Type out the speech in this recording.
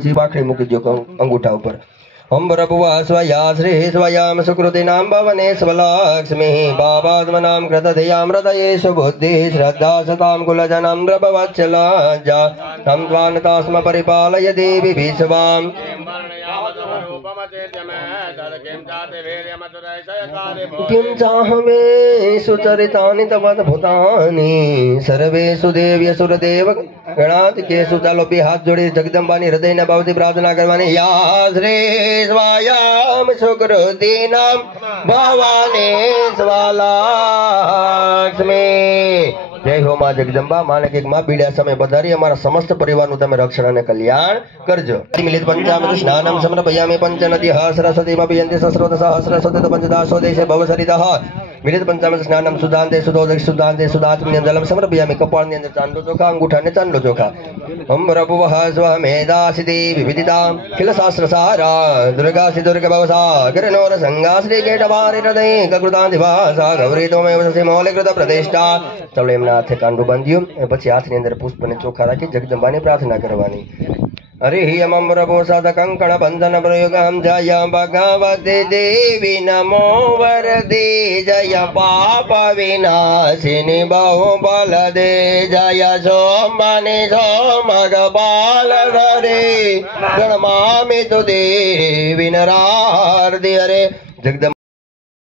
पाखड़ी मूकी दो अंगूठा ऊपर। अंबर बुआ स्वया श्री स्वयाम सुकृति नाम भवने स्वलक्ष्मी बाबात्मनाम कृतधियाम हृदये सुबुद्धि श्रद्धा सताम कुलजनम नृपवत्सलज्जा तं त्वान्तास्म परिपालय देवी विश्वाम। किं चाहमे सुचरितानि तवद्भुतानि सर्वेषु देव्यसुरदेव गणातिकेषु। चालो बे हाथ जोड़ी जगदम्बानी हृदय ने भावથી प्रार्थना करवानी। या श्री स्वायाम सुकृति नाम भवानी स्वलक्ष्मी। जय हो मां जगदम्बा। माने के मां पीड़ा समय बधारी हमारा समस्त परिवार नु तमे रक्षण અને કલ્યાણ કરજો। મિલિત પંચામૃત સ્નાનમ સમર્પયામિ પંચનદિઃ સરસ્વતી અભિયંતિ સહસ્રોત સહસ્રસ્વતે પંચદાસો દેશે ભવસરિતઃ। मिलित पंचामृत स्नानम सुदान्ते सुदोदक सुदान्ते सुदात्मन्यं जलम समर्पयामि। कपाळની અંદર ચાંદલો ચોખા અંગૂઠાને ચાંદલો ચોખા। અંબરભુવઃ સ્વમેધાસि દેવી વિદિતા ખિલ શાસ્ત્રસારા दुर्गासि दुर्गभवसा गिरनोर संगाश्री केटवारि हृदय ककृतादिभासा गौरी तोमेव ससि मौलिकृत प्रतिष्ठा। चलो एमना हाथे कांडू बांध्યું અને પછી હાથની અંદર પુષ્પ અને ચોખા રાખી જગદંબાની પ્રાર્થના કરવાની। हरि अमरभूषद कंकण बंधन प्रयोगम जय भगवती देवी नमो वरदे जय पाप विनाशिनी बहुबल दे जय सोमनि सोमगपाल धरे गणमामि तु देवी नरार्दि हरे जगदम्बा।